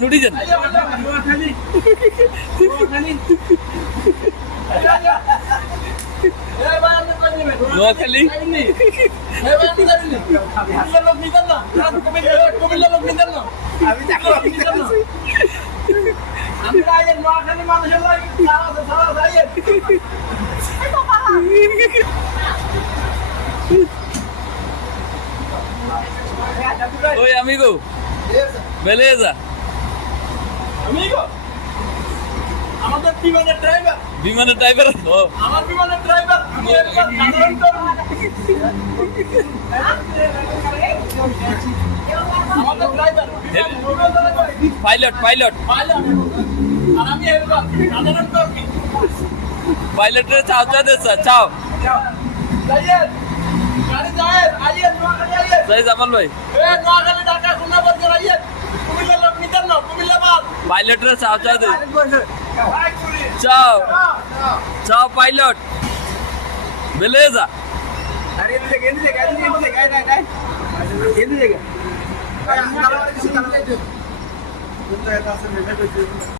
নুটি যান Noakhali Oi, amigo. Beleza? Amigo, আমাদের বিমানের ড্রাইভার বিমানের ড্রাইভার ও আমার বিমানের ড্রাইভার আমি একবার সাধারণ আমাদের ড্রাইভার পাইলট পাইলট আর আমি একবার সাধারণ কর্মী পাইলটের চাও চাও দেছ চাও যাইয়ে গাড়ি যায় আইয়ে নোয়াখালী আইয়ে জয় জামাল ভাই এ নোয়াখালী ঢাকা খুলনা বর্জন আইয়ে কুমিল্লা লোক নিতেন না কুমিল্লা বাদ পাইলটের চাও চাও দে চাও চাও পাইলট beleza আরে এদিকে এদিকে